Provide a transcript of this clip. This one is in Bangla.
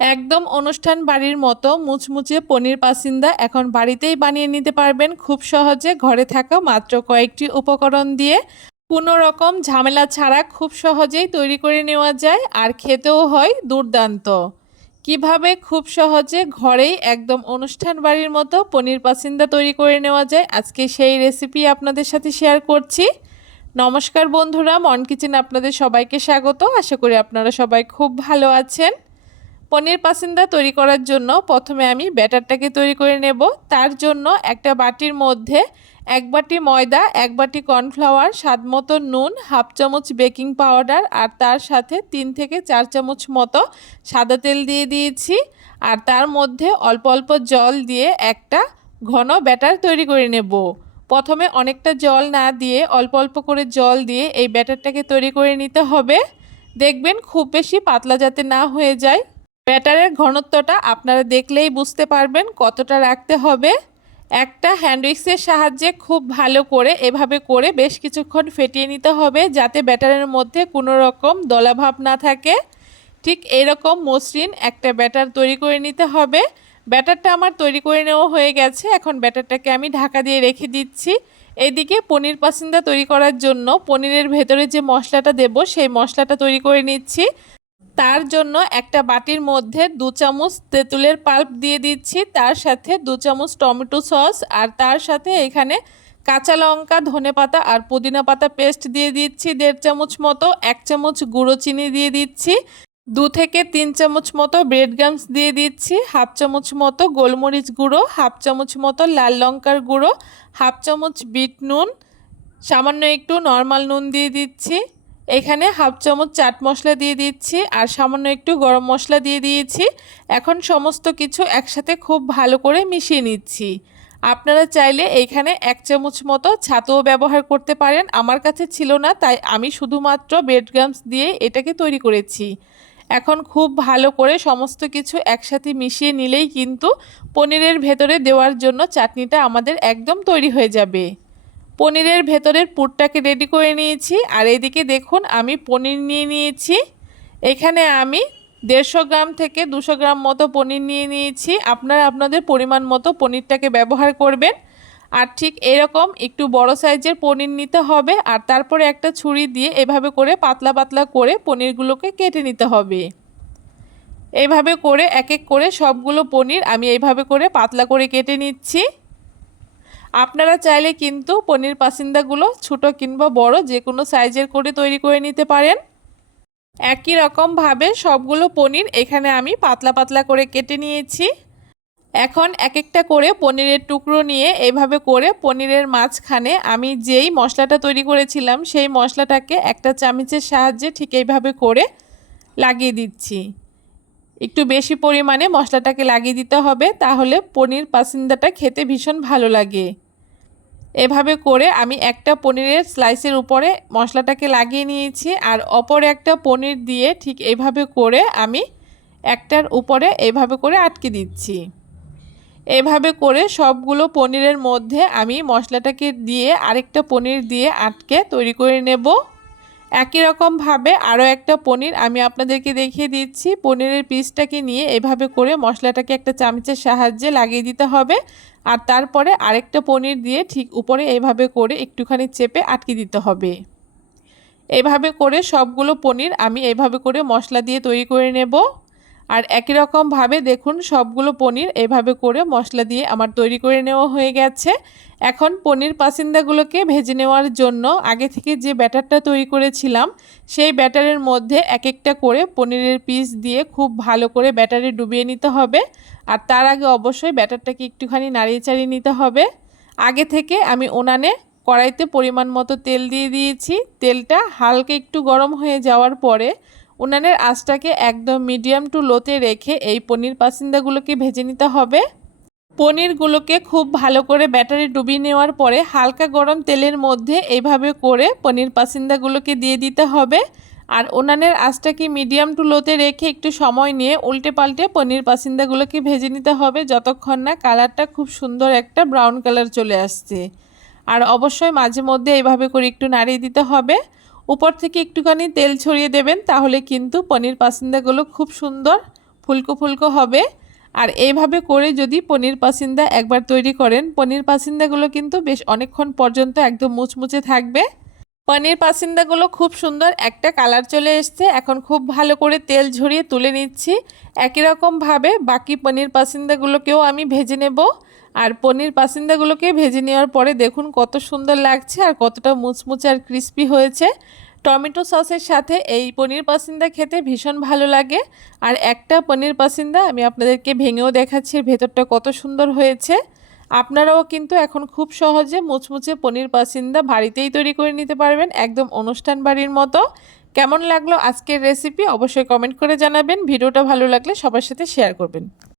একদম অনুষ্ঠান বাড়ির মতো মুচমুচে পনির পাসিন্দা এখন বাড়িতেই বানিয়ে নিতে পারবেন খুব সহজে ঘরে থাকা মাত্র কয়েকটি উপকরণ দিয়ে। কোনো রকম ঝামেলা ছাড়া খুব সহজেই তৈরি করে নেওয়া যায় আর খেতেও হয় দুর্দান্ত। কিভাবে খুব সহজে ঘরেই একদম অনুষ্ঠান বাড়ির মতো পনির পাসিন্দা তৈরি করে নেওয়া যায় আজকে সেই রেসিপি আপনাদের সাথে শেয়ার করছি। নমস্কার বন্ধুরা, মন কিচেন আপনাদের সবাইকে স্বাগত। আশা করি আপনারা সবাই খুব ভালো আছেন। পনির পাসিন্দা তৈরি করার জন্য প্রথমে আমি ব্যাটারটাকে তৈরি করে নেব। তার জন্য একটা বাটির মধ্যে 1 বাটি ময়দা, 1 বাটি কর্নফ্লাওয়ার, স্বাদমতো নুন, হাফ চামচ বেকিং পাউডার আর তার সাথে 3 থেকে 4 চামচ মতো সাদা তেল দিয়ে দিয়েছি। আর তার মধ্যে অল্প অল্প জল দিয়ে একটা ঘন ব্যাটার তৈরি করে নেব। প্রথমে অনেকটা জল না দিয়ে অল্প অল্প করে জল দিয়ে এই ব্যাটারটাকে তৈরি করে নিতে হবে। দেখবেন খুব বেশি পাতলা যাতে না হয়ে যায়। ব্যাটারের ঘনত্বটা আপনারা দেখলেই বুঝতে পারবেন কতটা রাখতে হবে। একটা হ্যান্ড উইক্সের সাহায্যে খুব ভালো করে এভাবে করে বেশ কিছুক্ষণ ফেটিয়ে নিতে হবে যাতে ব্যাটারের মধ্যে কোনো রকম দলাভাব না থাকে। ঠিক এরকম মসৃণ একটা ব্যাটার তৈরি করে নিতে হবে। ব্যাটারটা আমার তৈরি করে নেওয়া হয়ে গেছে। এখন ব্যাটারটাকে আমি ঢাকা দিয়ে রেখে দিচ্ছি। এইদিকে পনির পাসিন্দা তৈরি করার জন্য পনিরের ভেতরে যে মশলাটা দেব সেই মশলাটা তৈরি করে নিচ্ছি। তার জন্য একটা বাটির মধ্যে 2 চামচ তেঁতুলের পাল্প দিয়ে দিচ্ছি, তার সাথে 2 চামচ টমেটো সস আর তার সাথে এখানে কাঁচা লঙ্কা, ধনেপাতা আর পুদিনা পাতা পেস্ট দিয়ে দিচ্ছি 1.5 চামচ মতো। 1 চামচ গুঁড়ো চিনি দিয়ে দিচ্ছি। 2 থেকে 3 চামচ মতো ব্রেড গামস দিয়ে দিচ্ছি। হাফ চামচ মতো গোলমরিচ গুঁড়ো, হাফ চামচ মতো লাল লঙ্কার গুঁড়ো, হাফ চামচ বিট নুন, সামান্য একটু নর্মাল নুন দিয়ে দিচ্ছি। এখানে হাফ চামচ চাট মশলা দিয়ে দিচ্ছি আর সামান্য একটু গরম মশলা দিয়ে দিয়েছি। এখন সমস্ত কিছু একসাথে খুব ভালো করে মিশিয়ে নিচ্ছি। আপনারা চাইলে এইখানে 1 চামচ মতো ছাতুও ব্যবহার করতে পারেন। আমার কাছে ছিল না, তাই আমি শুধুমাত্র ব্রেড ক্রাম্বস দিয়ে এটাকে তৈরি করেছি। এখন খুব ভালো করে সমস্ত কিছু একসাথে মিশিয়ে নিলেই কিন্তু পনিরের ভেতরে দেওয়ার জন্য চাটনিটা আমাদের একদম তৈরি হয়ে যাবে। পনিরের ভেতরের পুরটাকে রেডি করে নিয়েছি আর এদিকে দেখুন আমি পনির নিয়ে নিয়েছি। এখানে আমি 150 গ্রাম থেকে 200 গ্রাম মতো পনির নিয়ে নিয়েছি। আপনারা আপনাদের পরিমাণ মতো পনিরটাকে ব্যবহার করবেন। আর ঠিক এরকম একটু বড় সাইজের পনির নিতে হবে আর তারপরে একটা ছুরি দিয়ে এভাবে করে পাতলা পাতলা করে পনিরগুলোকে কেটে নিতে হবে। এইভাবে করে এক এক করে সবগুলো পনির আমি এইভাবে করে পাতলা করে কেটে নিচ্ছি। আপনারা চাইলে কিন্তু পনির পাসিন্দাগুলো ছোটো কিংবা বড় যে কোনো সাইজের করে তৈরি করে নিতে পারেন। একই রকমভাবে সবগুলো পনির এখানে আমি পাতলা পাতলা করে কেটে নিয়েছি। এখন এক একটা করে পনিরের টুকরো নিয়ে এইভাবে করে পনিরের মাঝখানে আমি যেই মশলাটা তৈরি করেছিলাম সেই মশলাটাকে একটা চামচের সাহায্যে ঠিক এইভাবে করে লাগিয়ে দিচ্ছি। একটু বেশি পরিমাণে মশলাটাকে লাগিয়ে দিতে হবে, তাহলে পনির পাসিন্দাটা খেতে ভীষণ ভালো লাগে। এভাবে করে আমি একটা পনিরের স্লাইসের উপরে মশলাটাকে লাগিয়ে নিয়েছি আর অপর একটা পনির দিয়ে ঠিক এইভাবে করে আমি একটার উপরে এইভাবে করে আটকে দিচ্ছি। এভাবে করে সবগুলো পনিরের মধ্যে আমি মশলাটাকে দিয়ে আরেকটা পনির দিয়ে আটকে তৈরি করে নেব। একই রকমভাবে আরও একটা পনির আমি আপনাদেরকে দেখিয়ে দিচ্ছি। পনিরের পিসটাকে নিয়ে এভাবে করে মশলাটাকে একটা চামচের সাহায্যে লাগিয়ে দিতে হবে আর তারপরে আরেকটা পনির দিয়ে ঠিক উপরে এভাবে করে একটুখানি চেপে আটকে দিতে হবে। এভাবে করে সবগুলো পনির আমি এভাবে করে মশলা দিয়ে তৈরি করে নেব। আর একই রকমভাবে দেখুন সবগুলো পনির এভাবে করে মশলা দিয়ে আমার তৈরি করে নেওয়া হয়ে গেছে। এখন পনির পাসিন্দাগুলোকে ভেজে নেওয়ার জন্য আগে থেকে যে ব্যাটারটা তৈরি করেছিলাম সেই ব্যাটারের মধ্যে এক একটা করে পনিরের পিস দিয়ে খুব ভালো করে ব্যাটারে ডুবিয়ে নিতে হবে। আর তার আগে অবশ্যই ব্যাটারটাকে একটুখানি নাড়িয়ে চাড়িয়ে নিতে হবে। আগে থেকে আমি উনানে কড়াইতে পরিমাণ মতো তেল দিয়ে দিয়েছি। তেলটা হালকা একটু গরম হয়ে যাওয়ার পরে উনানের আঁচটাকে একদম মিডিয়াম টু লোতে রেখে এই পনির পাসিন্দাগুলোকে ভেজে নিতে হবে। পনিরগুলোকে খুব ভালো করে ব্যাটারে ডুবিয়ে নেওয়ার পরে হালকা গরম তেলের মধ্যে এইভাবে করে পনির পাসিন্দাগুলোকে দিয়ে দিতে হবে। আর উনানের আঁচটাকে মিডিয়াম টু লোতে রেখে একটু সময় নিয়ে উল্টে পাল্টে পনির পাসিন্দাগুলোকে ভেজে নিতে হবে যতক্ষণ না কালারটা খুব সুন্দর একটা ব্রাউন কালার চলে আসছে। আর অবশ্যই মাঝে মধ্যে এইভাবে করে একটু নাড়িয়ে দিতে হবে। উপর থেকে একটুখানি তেল ছড়িয়ে দেবেন, তাহলে কিন্তু পনির পাসিন্দাগুলো খুব সুন্দর ফুলকো ফুলকো হবে। আর এইভাবে করে যদি পনির পাসিন্দা একবার তৈরি করেন, পনির পাসিন্দাগুলো কিন্তু বেশ অনেকক্ষণ পর্যন্ত একদম মুচমুচে থাকবে। পনির পাসিন্দাগুলো খুব সুন্দর একটা কালার চলে এসছে। এখন খুব ভালো করে তেল ঝরিয়ে তুলে নিচ্ছি। একই রকমভাবে বাকি পনির পাসিন্দাগুলোকেও আমি ভেজে নেব। আর পনির পাসিন্দাগুলোকে ভেজে নেওয়ার পরে দেখুন কত সুন্দর লাগছে আর কতটা মুচমুচে আর ক্রিস্পি হয়েছে। টমেটো সসের সাথে এই পনির পাসিন্দা খেতে ভীষণ ভালো লাগে। আর একটা পনির পাসিন্দা আমি আপনাদেরকে ভেঙেও দেখাচ্ছি, ভেতরটা কত সুন্দর হয়েছে। আপনারাও কিন্তু এখন খুব সহজে মুচমুচে পনির পাসিন্দা বাড়িতেই তৈরি করে নিতে পারবেন, একদম অনুষ্ঠান বাড়ির মতো। কেমন লাগলো আজকের রেসিপি অবশ্যই কমেন্ট করে জানাবেন। ভিডিওটা ভালো লাগলে সবার সাথে শেয়ার করবেন।